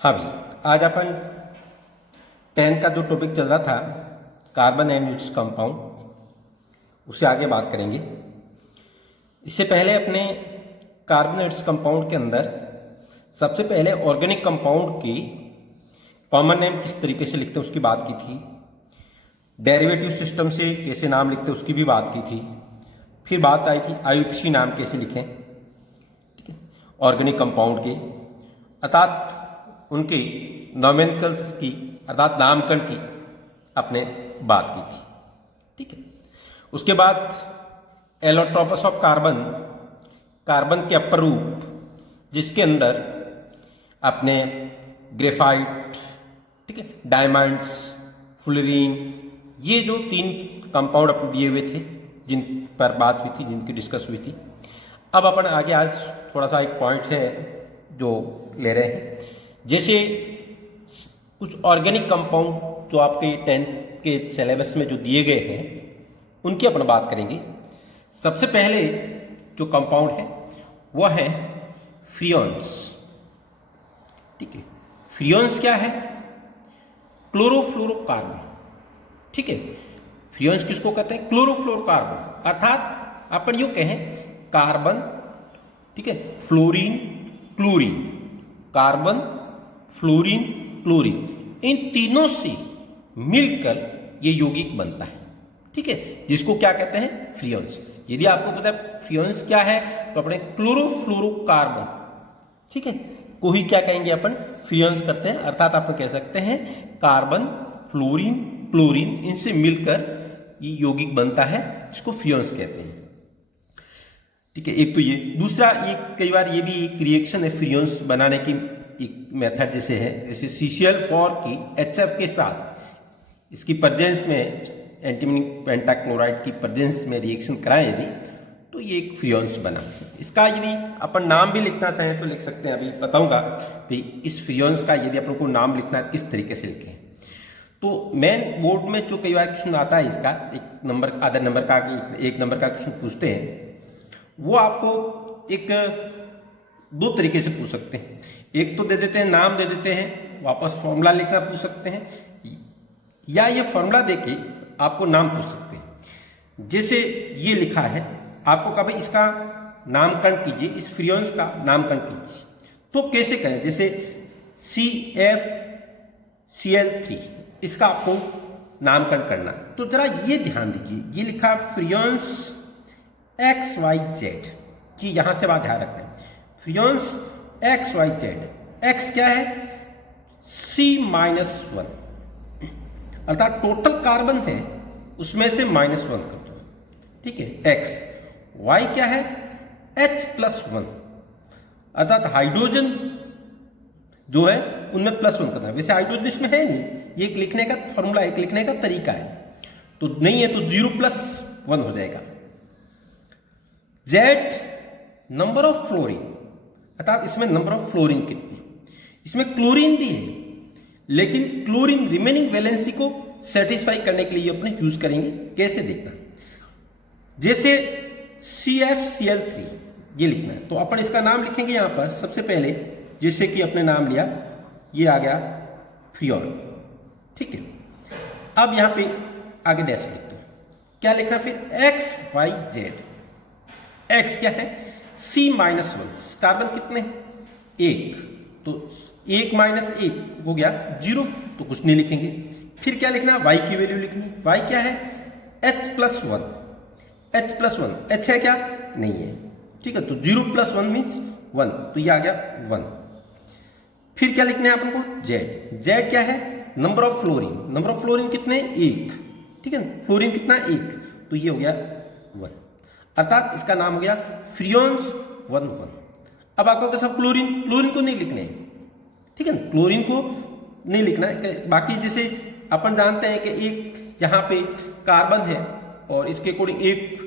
हाँ भाई, आज अपन 10 का जो टॉपिक चल रहा था कार्बन एंड इट्स कंपाउंड, उससे आगे बात करेंगे। इससे पहले अपने कार्बन इट्स कंपाउंड के अंदर सबसे पहले ऑर्गेनिक कंपाउंड की कॉमन नेम किस तरीके से लिखते हैं उसकी बात की थी। डेरिवेटिव सिस्टम से कैसे नाम लिखते हैं उसकी भी बात की थी। फिर बात आई थी आईयूपीएसी नाम कैसे लिखें, ठीक है, ऑर्गेनिक कंपाउंड के, अर्थात उनके नॉमेनकल्स की अर्थात नामकरण की आपने बात की थी, ठीक है। उसके बाद एलोट्रोपस ऑफ कार्बन, कार्बन के अपर रूप जिसके अंदर आपने ग्रेफाइट, ठीक है, डायमंड्स, फ्लोरीन, ये जो 3 कंपाउंड अपने दिए हुए थे जिन पर बात हुई थी, जिनकी डिस्कस हुई थी। अब अपन आगे आज थोड़ा सा एक पॉइंट है जो ले रहे हैं, जैसे कुछ ऑर्गेनिक कंपाउंड जो आपके 10 के सिलेबस में जो दिए गए हैं उनकी अपन बात करेंगे। सबसे पहले जो कंपाउंड है वह है फ्रियोन्स, ठीक है। फ्रियोन्स क्या है? क्लोरोफ्लोरोकार्बन, ठीक है। फ्रियोन्स किसको कहते हैं? क्लोरोफ्लोरोकार्बन, अर्थात अपन यूं कहें कार्बन, ठीक है, fluorine, chlorine, carbon, fluorine, chlorine, इन तीनों से मिलकर ये यौगिक बनता है, ठीक है, जिसको क्या कहते हैं? फ्रियोन्स। यदि आपको पता है फ्रियोन्स क्या है तो अपने क्लोरोफ्लोरोकार्बन, ठीक है, को ही क्या कहेंगे अपन? फ्रियोन्स करते हैं, अर्थात आप कह सकते हैं कार्बन, फ्लोरीन, क्लोरीन, इनसे मिलकर ये यौगिक बनता है जिसको फ्रियोन्स कहते हैं, ठीक है। एक तो ये, दूसरा ये कई बार ये भी एक रिएक्शन है फ्रियोन्स बनाने की, एक मेथड जैसे है, जैसे CCl4 की HF के साथ इसकी प्रेजेंस में एंटीमनी पेंटाक्लोराइड की प्रेजेंस में रिएक्शन कराएं यदि, तो ये एक फ्रियोन्स बना। इसका यदि अपन नाम भी लिखना चाहें तो लिख सकते हैं, अभी बताऊंगा कि इस फ्रियोन्स का यदि अपन को नाम लिखना है तो किस तरीके से लिखें। तो मेन बोर्ड में जो कई बार क्वेश्चन आता है इसका, एक नंबर आधा नंबर का, एक नंबर का क्वेश्चन पूछते हैं, वो आपको एक 2 तरीके से पूछ सकते हैं। एक तो दे देते हैं, नाम दे देते हैं, वापस फॉर्मूला लिखना पूछ सकते हैं, या ये फॉर्मूला देके आपको नाम पूछ सकते हैं। जैसे ये लिखा है, आपको कभी इसका नामकरण कीजिए, इस फ्रियोन्स का नामकरण कीजिए, तो कैसे करें? जैसे CFCl3, इसका आपको नामकरण करना, तो जरा ये ध्यान दीजिए, ये लिखा फ्रियोन्स XYZ, जी यहां से बात ध्यान रखना है, फ्रियोन्स XYZ। X क्या है? C-1, अर्थात टोटल कार्बन है उसमें से -1 कर दो, ठीक है, X। Y क्या है? H+1, अर्थात हाइड्रोजन जो है उनमें +1 करना है। वैसे हाइड्रोजन इसमें है नहीं, ये एक लिखने का फॉर्मूला, एक लिखने का तरीका है, तो नहीं है तो 0+1 हो जाएगा। Z नंबर ऑफ फ्लोरीन, अर्थात इसमें नंबर ऑफ फ्लोरीन कितने, इसमें क्लोरीन भी है, लेकिन क्लोरीन रिमेनिंग वैलेंसी को सेटिस्फाई करने के लिए अपने यूज करेंगे। कैसे देखना? जैसे CFCl3 ये लिखना है, तो अपन इसका नाम लिखेंगे यहां पर सबसे पहले, जैसे कि अपने नाम लिया, ये आ गया फ्रियोन, ठीक है। अब यहां पे आगे डैश लिखते हैं, क्या लिखना फिर? XYZ। X क्या है? C-1, कार्बन कितने हैं? 1, तो 1 - 1 हो गया 0, तो कुछ नहीं लिखेंगे। फिर क्या लिखना? Y की वैल्यू लिखनी। Y क्या है? H+1, H+1, H है क्या? नहीं है, ठीक है, तो 0+1 मीन्स 1, तो ये आ गया 1। फिर क्या लिखना है अपन को? Z क्या है? Number of fluorine, number of fluorine कितने? 1, ठीक है, फ्लोरीन कितना? 1, तो ये हो गया 1, अर्थात इसका नाम हो गया फ्रियोन्स 1,1। अब आपको सब क्लोरीन, क्लोरीन को नहीं लिखना है, ठीक है, क्लोरीन को नहीं लिखना है। बाकी जैसे अपन जानते हैं कि एक यहाँ पे कार्बन है और इसके अकॉर्डिंग एक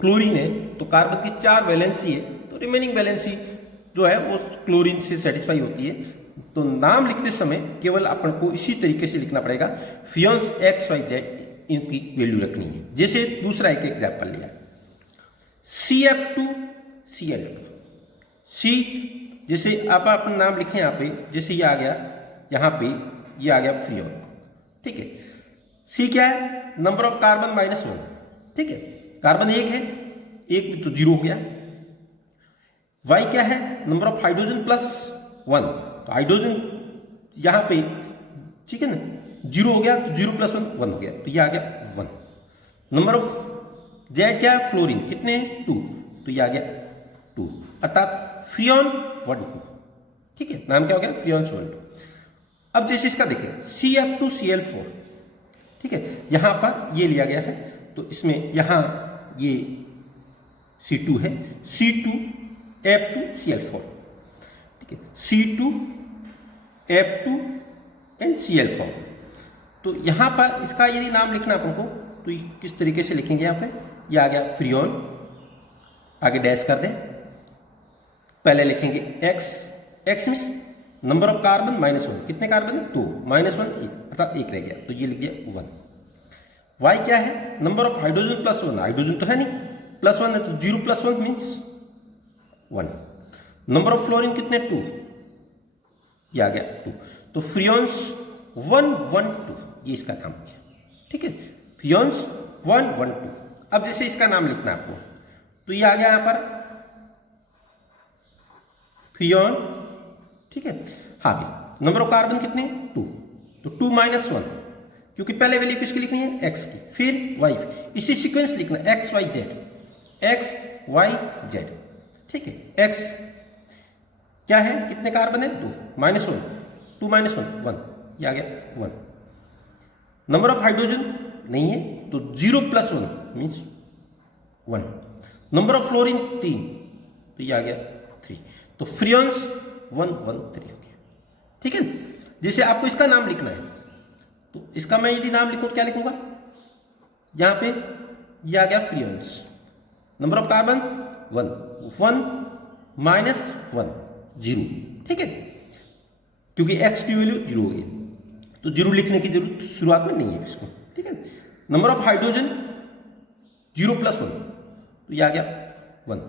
क्लोरीन है, तो कार्बन की 4 वैलेंसी है, तो रिमेनिंग वैलेंसी जो है वो क्लोरीन से सेटिस्फाई होती है। तो नाम लिखते समय केवल अपन को इसी तरीके से लिखना पड़ेगा, फ्रियोन्स XYZ, इनकी वैल्यू रखनी है। जैसे दूसरा एक एग्जाम्पल लिया, CF2Cl2, C जैसे आप अपना नाम लिखें यहाँ पे, जैसे ये आ गया यहाँ पे, ये आ गया फ्रियोन, ठीक है। सी क्या है, नंबर ऑफ कार्बन -1, ठीक है, कार्बन एक है, एक तो 0 हो गया। वाई क्या है, नंबर ऑफ हाइड्रोजन +1, तो हाइड्रोजन यहाँ पे, ठीक है ना, 0 हो गया, तो 0 + 1 1 हो गया, तो ये आ गया 1। नंबर ऑफ जेड क्या है, फ्लोरीन कितने हैं 2, तो ये आ गया 2, अर्थात फ्रियोन 1 2, ठीक है, नाम क्या हो गया, फ्रियोन 1 2। अब जैसे इसका देखें CF2Cl4, ठीक है, यहां पर ये लिया गया है, तो इसमें यहां ये C2 है, C2F2Cl4, ठीक है, C2F2 एंड Cl4। तो यहां पर इसका यदि नाम लिखना अपन को, तो किस तरीके से लिखेंगे, यहाँ पे ये आ गया फ्रियोन, आगे डैश कर दें, पहले लिखेंगे x means number of carbon -1, कितने कार्बन है 2, -1 1, अर्थात 1 रह गया, तो ये लिख दिया 1। y क्या है, नंबर ऑफ हाइड्रोजन +1, हाइड्रोजन तो है नहीं, +1 है, तो 0 + 1 मीन्स 1। नंबर ऑफ फ्लोरीन कितने 2, ये आ गया 2, तो फ्रियोन्स 1 1 2, ये इसका नाम है, ठीक है, फ्रियोन्स 1 1 2। अब जैसे इसका नाम लिखना है आपको, तो ये आ गया यहाँ पर फ्रियोन, ठीक है। हाँ भी नंबर ऑफ कार्बन कितने 2, तो 2 - 1, क्योंकि पहले वैल्यू किसकी लिखनी है, x की, फिर y, इसी सीक्वेंस लिखना x y z, ठीक है। x क्या है, कितने कार्बन है 2, -1, 2 - 1 1, ये आ गया 1। नंबर ऑफ हाइड्रोजन नहीं है, तो 0 + 1 मीन्स 1। नंबर ऑफ फ्लोरीन 3, तो ये आ गया 3, तो फ्रियोन्स 1 1 3 हो गया, ठीक है। जैसे आपको इसका नाम लिखना है, तो इसका मैं यदि नाम लिखूं तो क्या लिखूंगा, यहां पे ये आ गया फ्रियोन्स, नंबर ऑफ कार्बन 1 1 -1 0, ठीक है, क्योंकि x की वैल्यू 0 हो गई, तो 0 लिखने की जरूरत शुरुआत में नहीं है इसको, ठीक है। नंबर ऑफ हाइड्रोजन 0 + 1, तो ये आ गया 1,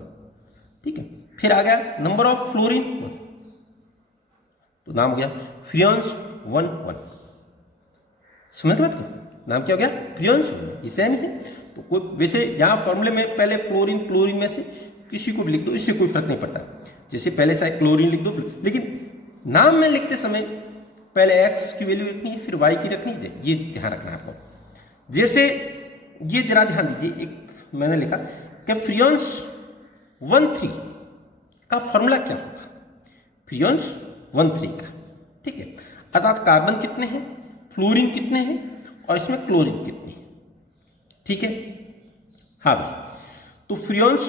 ठीक है। फिर आ गया नंबर ऑफ फ्लोरीन 1, तो नाम हो गया फ्रियोन्स 1 1। समझ गए बात को, नाम क्या हो गया, फ्रियोन्स 1, ये सेम है। तो कोई वैसे यहाँ फॉर्मूले में पहले फ्लोरीन क्लोरीन में से किसी को भी लिख दो, इससे कोई फर्क नहीं पड़ता, जैसे पहले से क्लोरीन लिख दो, लेकिन नाम में लिखते समय पहले x की वैल्यू रखनी है, फिर y की रखनी है, ये ध्यान रखना है आपको। जैसे ये जरा ध्यान दीजिए, एक मैंने लिखा कि फ्रियोन्स 1 3 का फॉर्मूला क्या होगा, फ्रियोन्स 1 3 का, ठीक है, अर्थात कार्बन कितने हैं, फ्लोरीन कितने हैं, और इसमें क्लोरीन कितने हैं, ठीक है। हाँ भाई, तो फ्रियोन्स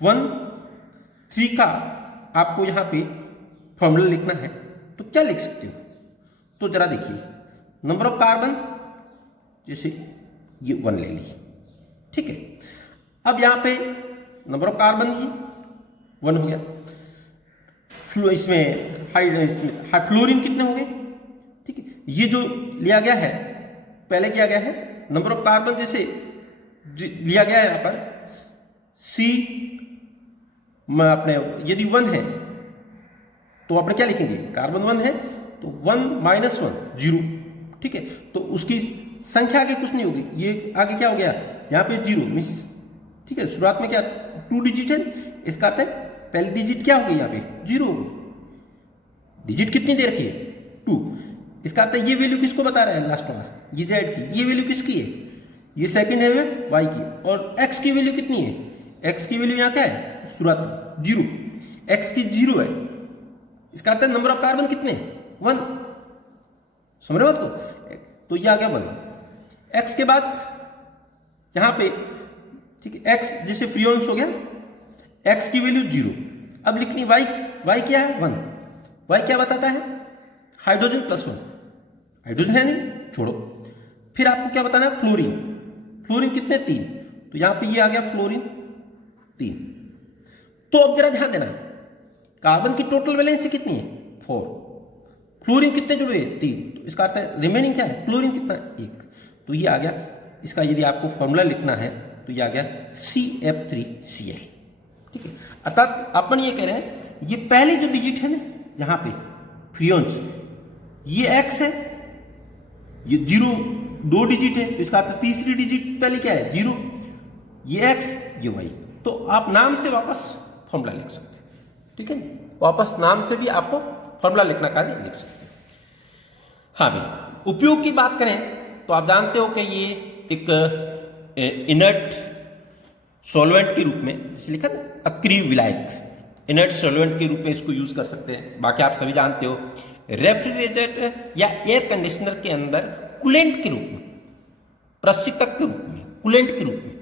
1 3 का आपको यहां पे फॉर्मूला लिखना है, तो क्या लिख सकते हो, तो जरा देखिए, नंबर ऑफ कार्बन जैसे ये 1 ले ली, ठीक है। अब यहां पे नंबर ऑफ कार्बन ही 1 हो गया, इसमें फ्लोरीन कितने हो गए, ठीक है। ये जो लिया गया है, पहले किया गया है नंबर ऑफ कार्बन, जैसे लिया गया है यहां पर C में अपने यदि 1 है तो अपने क्या लिखेंगे, कार्बन 1 है तो 1 - 1 0, ठीक है, तो उसकी संख्या आगे कुछ नहीं होगी, ये आगे क्या हो गया, यहाँ पे 0 मिस, ठीक है, शुरुआत में क्या 2 डिजिट है, इसका अर्थ है पहली डिजिट क्या होगी, यहाँ पे 0 होगी, डिजिट कितनी दे रखी है 2, इसका अर्थ है ये वैल्यू किसको बता रहा है, लास्ट वाला ये जेड की, ये वैल्यू किसकी है, ये सेकंड है वाई की, और x की वैल्यू कितनी है, x की वैल्यू यहाँ क्या है, शुरुआत में 0, x की 0 है, इसका अर्थ है नंबर ऑफ कार्बन कितने 1, समझ रहे हो बात को, तो ये आ गया 1। x के बाद यहां पे, ठीक है, x जैसे फ्रियोन्स हो गया, x की वैल्यू 0, अब लिखनी y क्या है 1, y क्या बताता है, हाइड्रोजन +1, हाइड्रोजन है नहीं, छोड़ो। फिर आपको क्या बताना है, फ्लोरीन कितने 3, तो यहां पे ये आ गया फ्लोरीन 3। तो अब जरा ध्यान देना, कार्बन की टोटल वैलेंसी कितनी है 4, फ्लोरीन कितने जुड़े 3, तो इसका अर्थ है रिमेनिंग क्या है, क्लोरीन कितना 1, तो ये आ गया, इसका यदि आपको फॉर्मूला लिखना है तो ये आ गया CF3Cl, ठीक है। अर्थात अपन ये कह रहे हैं ये पहली जो डिजिट है ना यहाँ पे फ्रियोन्स, ये x है, ये 0 2 डिजिट है, तो इसका अर्थ तीसरी डिजिट पहले क्या है 0, ये x ये y। तो आप नाम से वापस फॉर्मूला लिख सकते हैं, ठीक है, वापस नाम से भी आपको फॉर्मूला लिखना का लिख सकते हैं। हाँ भाई, उपयोग की बात करें तो आप जानते हो कि ये एक इनर्ट सॉल्वेंट के रूप में, जैसे लिखा ना अक्रिय विलायक, इनर्ट सॉल्वेंट के रूप में इसको यूज कर सकते हैं। बाकी आप सभी जानते हो रेफ्रिजरेटर या एयर कंडीशनर के अंदर कूलेंट के रूप में, प्रशीतक के रूप में, कूलेंट के रूप में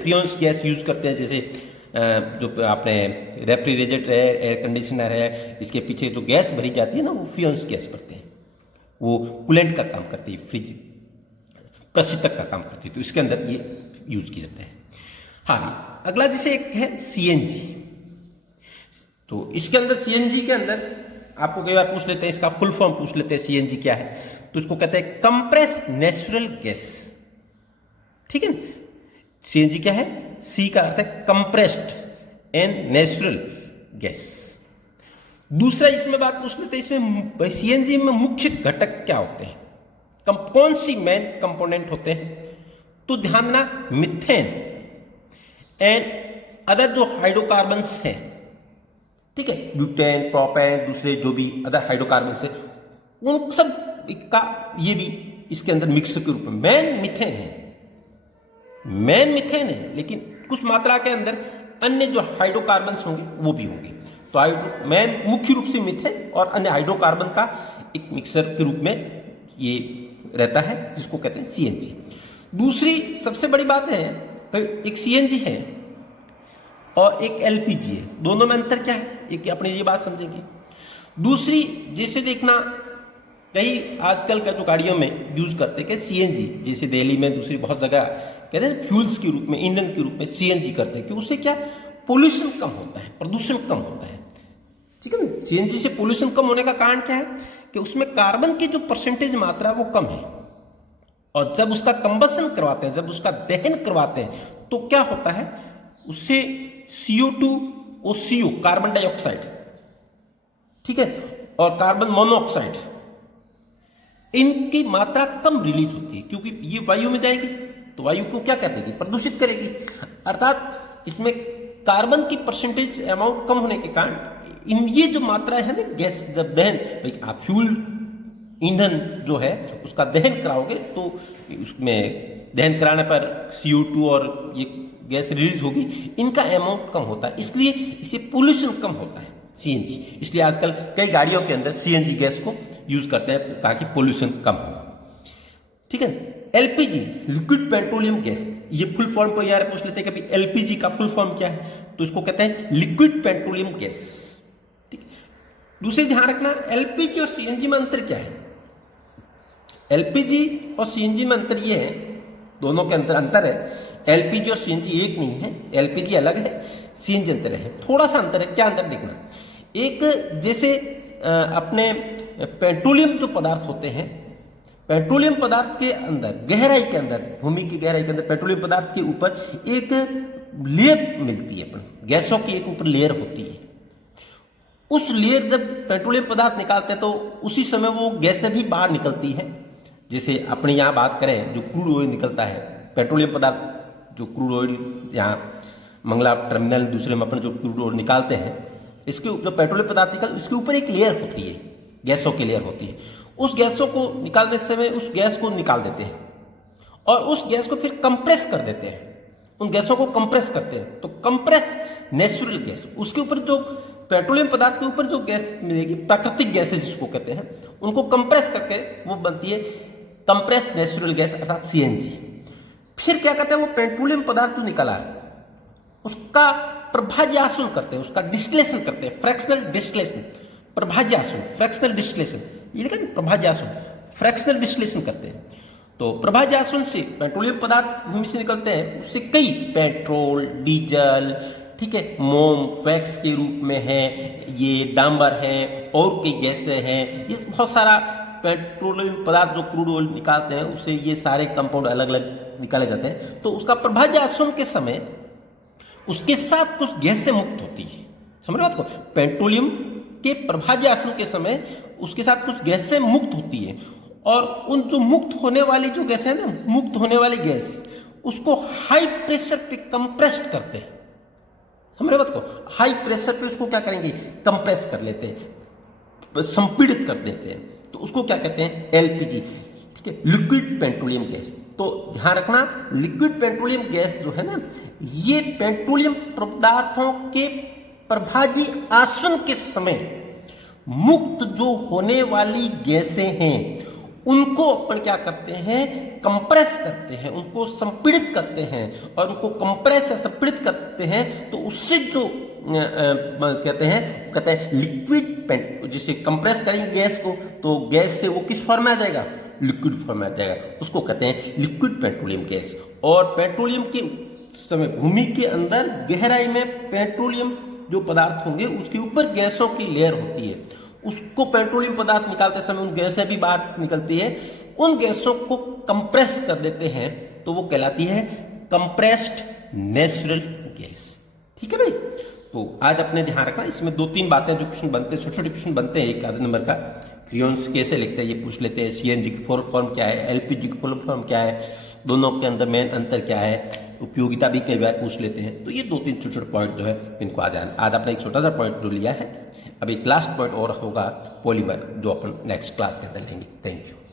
फ्रियोन्स गैस यूज करते हैं। जैसे जो आपने रेफ्रिजरेटर है, एयर कंडीशनर है, इसके पीछे जो गैस भरी जाती है ना, वो फ्रियोन्स गैस भरते हैं, वो कूलेंट का काम करती है, फ्रिज प्रशीतक का काम करती है, तो इसके अंदर ये यूज की जाता है। हाँ भी, अगला जैसे एक है सीएनजी, तो इसके अंदर सीएनजी के अंदर आपको कई बार पूछ लेते हैं, इसका फुल फॉर्म पूछ लेते हैं सीएनजी क्या है, तो इसको कहते हैं कंप्रेस्ड नेचुरल गैस, ठीक है। सीएनजी क्या है, सी का अर्थ है कंप्रेस्ड एंड नेचुरल गैस। दूसरा इसमें बात पूछ लेते हैं, इसमें सीएनजी में मुख्य घटक क्या होते हैं, कौन सी मेन कंपोनेंट होते हैं, तो ध्यान देना मिथेन एंड अदर जो हाइड्रोकार्बन्स हैं, ठीक है, ब्यूटेन, प्रोपेन, दूसरे जो भी अदर हाइड्रोकार्बन्स है, उन सब का ये भी इसके अंदर मिक्स के रूप में मेन मिथेन है, मेन मिथेन है, लेकिन कुछ मात्रा के अंदर अन्य जो हाइड्रोकार्बन्स होंगे वो भी होंगे। तो मेन मुख्य रूप से मिथेन और अन्य हाइड्रोकार्बन का एक मिक्सर के रूप में ये रहता है, जिसको कहते हैं सीएनजी। दूसरी सबसे बड़ी बात है, एक सीएनजी है और एक एलपीजी है, दोनों में अंतर क्या है, एक अपनी ये बात समझेंगे। दूसरी जैसे देखना, कई आजकल का जो गाड़ियों में यूज करते हैं कि सीएनजी, जैसे दिल्ली में दूसरी बहुत जगह कहते हैं फ्यूल्स के रूप में, ईंधन के रूप में सीएनजी करते हैं, कि उससे क्या पोल्यूशन कम होता है, प्रदूषण कम होता है, ठीक है ना। सीएनजी से पोल्यूशन कम होने का कारण क्या है कि उसमें कार्बन की जो परसेंटेज मात्रा वो कम है, और जब उसका कंबसन करवाते हैं, जब उसका दहन करवाते हैं, तो क्या होता है, उससे CO2 और CO कार्बन डाइऑक्साइड, ठीक है, और कार्बन मोनोऑक्साइड, इनकी मात्रा कम रिलीज होती है, क्योंकि ये वायु में जाएगी तो वायु को क्या कहते हैं, प्रदूषित करेगी। अर्थात इसमें कार्बन की परसेंटेज अमाउंट कम होने के कारण ये जो मात्रा है ना गैस, जब दहन, भाई आप फ्यूल ईंधन जो है उसका दहन कराओगे तो उसमें दहन कराने पर CO2 और ये गैस रिलीज होगी, इनका अमाउंट कम होता है, इसलिए इसे पोल्यूशन कम होता है सीएनजी। इसलिए आजकल कई गाड़ियों के अंदर सीएनजी गैस को यूज करते हैं ताकि पोल्यूशन कम हो, ठीक है। एलपीजी, लिक्विड पेट्रोलियम गैस, ये फुल फॉर्म पर यार पूछ लेते हैं कि एलपीजी का फुल फॉर्म क्या है, तो इसको कहते हैं लिक्विड पेट्रोलियम गैस, ठीक। दूसरे ध्यान रखना, एलपीजी और सीएनजी में अंतर क्या है, एलपीजी और सीएनजी में अंतर ये है, दोनों के अंतर है, एलपीजी और सीएनजी एक नहीं है, एलपीजी अलग है, सीएनजी अंतर है, थोड़ा सा अंतर है। क्या अंतर देखना, एक जैसे अपने पेट्रोलियम जो पदार्थ होते हैं, पेट्रोलियम पदार्थ के अंदर गहराई के अंदर, भूमि की गहराई के अंदर पेट्रोलियम पदार्थ के ऊपर एक लेयर मिलती है, अपनी गैसों की एक ऊपर लेयर होती है। उस लेयर जब पेट्रोलियम पदार्थ निकालते हैं तो उसी समय वो गैसें भी बाहर निकलती है। जैसे अपने यहाँ बात करें, जो क्रूड ऑयल निकलता है, पेट्रोलियम पदार्थ जो क्रूड ऑयल यहाँ मंगला टर्मिनल दूसरे में अपन जो क्रूड ऑयल निकालते हैं, इसके जो पेट्रोलियम पदार्थ निकल, इसके ऊपर एक लेयर होती है, गैसों की लेयर होती है। उस गैसों को निकालने समय उस गैस को निकाल देते हैं और उस गैस को फिर कंप्रेस कर देते हैं, उन गैसों को कंप्रेस करते हैं, तो कंप्रेस नेचुरल गैस, उसके ऊपर जो पेट्रोलियम पदार्थ के ऊपर जो गैस मिलेगी, प्राकृतिक गैसेज जिसको कहते हैं, उनको कंप्रेस करके वो बनती है कंप्रेस नेचुरल गैस, अर्थात सीएनजी। फिर क्या कहते हैं, वो पेट्रोलियम पदार्थ जो निकला है उसका प्रभाज्यासन करते हैं, उसका डिस्टिलेशन करते हैं, फ्रैक्शनल डिस्टिलेशन, प्रभाज्यासन, फ्रैक्शनल डिस्टिलेशन, ये लिखा है प्रभाज्यासन, फ्रैक्शनल डिस्टिलेशन करते हैं। तो प्रभाज्यासन से पेट्रोलियम पदार्थ भूमि से निकलते हैं, उससे कई पेट्रोल, डीजल, ठीक है, मोम, वैक्स के रूप में है, ये डांबर है, और कई गैसें हैं, ये बहुत सारा पेट्रोलियम पदार्थ जो क्रूड ऑयल निकालते हैं उससे ये सारे कंपाउंड अलग अलग निकाले जाते हैं। तो उसका प्रभाज्यासन के समय उसके साथ कुछ गैसें मुक्त होती है, समझ बात को। पेट्रोलियम के प्रभाज्य आसन के समय उसके साथ कुछ गैसें मुक्त होती है और उन जो मुक्त होने वाली जो गैस है ना, मुक्त होने वाली गैस उसको हाई प्रेशर पे कंप्रेस्ड करते हैं। समझ बात को। हाई प्रेशर पे उसको क्या करेंगे, कंप्रेस कर लेते हैं, संपीड़ित कर देते हैं, तो उसको क्या कहते हैं, एलपीजी। ठीक है, लिक्विड पेट्रोलियम गैस। तो ध्यान रखना, लिक्विड पेट्रोलियम गैस जो है ना, ये पेट्रोलियम पदार्थों के प्रभाज्य आसन के समय मुक्त जो होने वाली गैसें हैं उनको अपन क्या करते हैं, कंप्रेस करते हैं, उनको संपीड़ित करते हैं। और उनको कंप्रेस या संपीड़ित करते हैं तो उससे जो कहते हैं लिक्विड, जिसे कंप्रेस करेंगे गैस को तो गैस से वो किस फॉर्म में आ जाएगा, लिक्विड फॉर्म में आ जाएगा। उसको कहते हैं लिक्विड पेट्रोलियम गैस। और पेट्रोलियम के समय भूमि के अंदर गहराई में पेट्रोलियम जो पदार्थ होंगे उसके ऊपर गैसों की लेयर होती है, उसको पेट्रोलियम पदार्थ निकालते समय उन गैसें भी बाहर निकलती है, उन गैसों को कंप्रेस कर देते हैं तो वो कहलाती है कंप्रेस्ड नेचुरल गैस। ठीक है भाई। तो आज अपने ध्यान रखना, इसमें 2-3 बातें जो क्वेश्चन बनते हैं, छोटे छोटे क्वेश्चन बनते हैं, एक आधे नंबर का, फ्रियोन्स कैसे लिखते हैं ये पूछ लेते हैं, सीएनजी की फुल फॉर्म क्या है, एलपीजी की फुल फॉर्म क्या है, दोनों के अंदर मेन अंतर क्या है, उपयोगिता भी कई बार पूछ लेते हैं। तो ये 2-3 छोटे छोटे पॉइंट जो है इनको आज आपने एक छोटा सा पॉइंट जो लिया है, अब एक लास्ट पॉइंट और होगा पॉलीमर, जो अपन नेक्स्ट क्लास के अंदर लेंगे। Thank you.